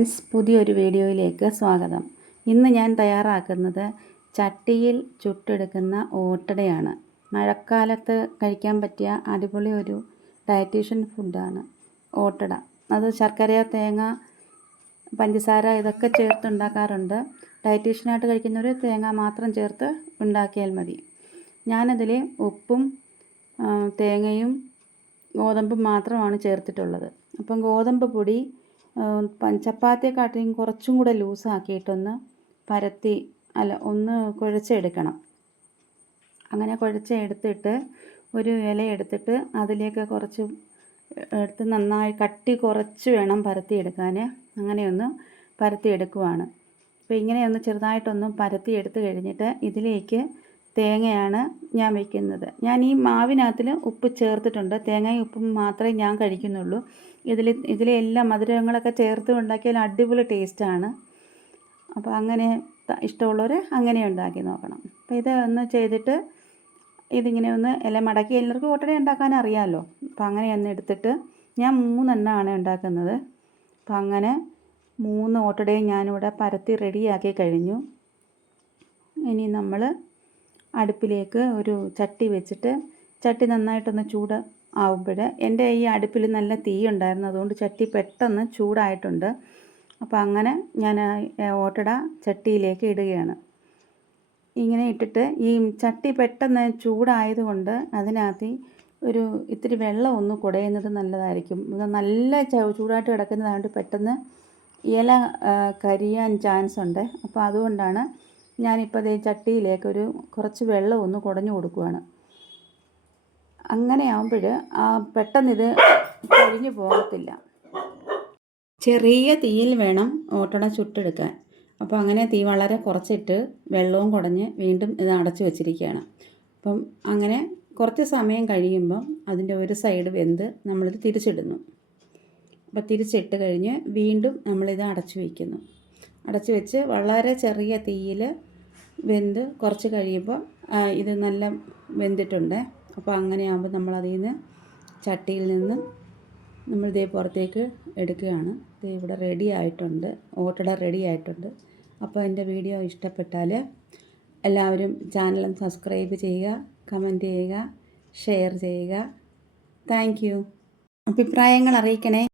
Friends, പുതിയൊരു വീഡിയോയിലേക്ക് സ്വാഗതം. ഇന്ന് ഞാൻ തയ്യാറാക്കുന്നത് ചട്ടിയിൽ ചുട്ടെടുക്കുന്ന ഓട്ടടയാണ്. മഴക്കാലത്ത് കഴിക്കാൻ പറ്റിയ അടിപൊളി ഒരു ഡയറ്റീഷ്യൻ ഫുഡാണ് ഓട്ടട. അത് ശർക്കര, തേങ്ങ, പഞ്ചസാര ഇതൊക്കെ ചേർത്ത് ഉണ്ടാക്കാറുണ്ട്. ഡയറ്റീഷ്യനായിട്ട് കഴിക്കുന്നവർ തേങ്ങ മാത്രം ചേർത്ത് ഉണ്ടാക്കിയാൽ മതി. ഞാനതിൽ ഉപ്പും തേങ്ങയും ഗോതമ്പും മാത്രമാണ് ചേർത്തിട്ടുള്ളത്. അപ്പം ഗോതമ്പ് പൊടി ചപ്പാത്തിയെക്കാട്ടിയും കുറച്ചും കൂടെ ലൂസാക്കിയിട്ടൊന്ന് പരത്തി ഒന്ന് കുഴച്ചെടുക്കണം. അങ്ങനെ കുഴച്ചെടുത്തിട്ട് ഒരു ഇല എടുത്തിട്ട് അതിലേക്ക് കുറച്ച് എടുത്ത് നന്നായി കട്ടി കുറച്ച് വേണം പരത്തിയെടുക്കാൻ. അങ്ങനെയൊന്ന് പരത്തിയെടുക്കുവാണ്. അപ്പോൾ ഇങ്ങനെയൊന്ന് ചെറുതായിട്ടൊന്ന് പരത്തിയെടുത്ത് കഴിഞ്ഞിട്ട് ഇതിലേക്ക് തേങ്ങയാണ് ഞാൻ വയ്ക്കുന്നത്. ഞാൻ ഈ മാവിനകത്തിൽ ഉപ്പ് ചേർത്തിട്ടുണ്ട്. തേങ്ങയും ഉപ്പും മാത്രമേ ഞാൻ കഴിക്കുന്നുള്ളൂ. ഇതിലെ എല്ലാ മധുരങ്ങളൊക്കെ ചേർത്ത് ഉണ്ടാക്കിയാൽ അടിപൊളി ടേസ്റ്റാണ്. അപ്പോൾ അങ്ങനെ ഇഷ്ടമുള്ളവർ അങ്ങനെ ഉണ്ടാക്കി നോക്കണം. അപ്പോൾ ഇത് ഒന്ന് ചെയ്തിട്ട് ഇതിങ്ങനെ ഒന്ന് എല്ലാം മടക്കി, എല്ലാവർക്കും ഓട്ടട ഉണ്ടാക്കാൻ അറിയാമല്ലോ. അപ്പോൾ അങ്ങനെ ഒന്ന് എടുത്തിട്ട് ഞാൻ 3 എണ്ണമാണ് ഉണ്ടാക്കുന്നത്. അപ്പോൾ അങ്ങനെ 3 ഓട്ടടയും ഞാനിവിടെ പരത്തി റെഡിയാക്കി കഴിഞ്ഞു. ഇനി നമ്മൾ അടുപ്പിലേക്ക് ഒരു ചട്ടി വെച്ചിട്ട് ചട്ടി നന്നായിട്ടൊന്ന് ചൂട് ആവുമ്പോൾ, എൻ്റെ ഈ അടുപ്പിൽ നല്ല തീ ഉണ്ടായിരുന്നു, അതുകൊണ്ട് ചട്ടി പെട്ടെന്ന് ചൂടായിട്ടുണ്ട്. അപ്പോൾ അങ്ങനെ ഞാൻ ഓട്ടട ചട്ടിയിലേക്ക് ഇടുകയാണ്. ഇങ്ങനെ ഇട്ടിട്ട് ഈ ചട്ടി പെട്ടെന്ന് ചൂടായതുകൊണ്ട് അതിനകത്ത് ഒരു ഇത്തിരി വെള്ളം ഒന്ന് കുടയുന്നത് നല്ലതായിരിക്കും. ഇത് നല്ല ചൂടായിട്ട് കിടക്കുന്നതായതുകൊണ്ട് പെട്ടെന്ന് ഇല കരിയാൻ ചാൻസ് ഉണ്ട്. അപ്പോൾ അതുകൊണ്ടാണ് ഞാനിപ്പോൾ ഈ ചട്ടിയിലേക്ക് കുറച്ച് വെള്ളം ഒന്ന് കുടഞ്ഞു കൊടുക്കുകയാണ്. അങ്ങനെ ആകുമ്പോൾ പെട്ടെന്നിത് കരിഞ്ഞു പോകത്തില്ല. ചെറിയ തീയിൽ വേണം ഓട്ടട ചുട്ടെടുക്കാൻ. അപ്പോൾ അങ്ങനെ തീ വളരെ കുറച്ചിട്ട് വെള്ളവും കുടഞ്ഞ് വീണ്ടും ഇത് അടച്ചു വച്ചിരിക്കുകയാണ്. അപ്പം അങ്ങനെ കുറച്ച് സമയം കഴിയുമ്പം അതിൻ്റെ ഒരു സൈഡ് വെന്ത് നമ്മളിത് തിരിച്ചിടുന്നു. അപ്പോൾ തിരിച്ചിട്ട് കഴിഞ്ഞ് വീണ്ടും നമ്മളിത് അടച്ചു വയ്ക്കുന്നു. അടച്ചു വെച്ച് വളരെ ചെറിയ തീയിൽ വെന്ത് കുറച്ച് കഴിയുമ്പോൾ ഇത് നല്ല വെന്തിട്ടുണ്ട്. അപ്പോൾ അങ്ങനെ ആകുമ്പോൾ നമ്മളതിൽ നിന്ന് ചട്ടിയിൽ നിന്ന് നമ്മളിതേ പുറത്തേക്ക് എടുക്കുകയാണ്. ഇത് ഇവിടെ റെഡി ആയിട്ടുണ്ട്, ഓട്ടട റെഡി ആയിട്ടുണ്ട്. അപ്പോൾ എൻ്റെ വീഡിയോ ഇഷ്ടപ്പെട്ടാൽ എല്ലാവരും ചാനൽ സബ്സ്ക്രൈബ് ചെയ്യുക, കമൻറ്റ് ചെയ്യുക, ഷെയർ ചെയ്യുക. Thank you. അഭിപ്രായങ്ങൾ അറിയിക്കണേ.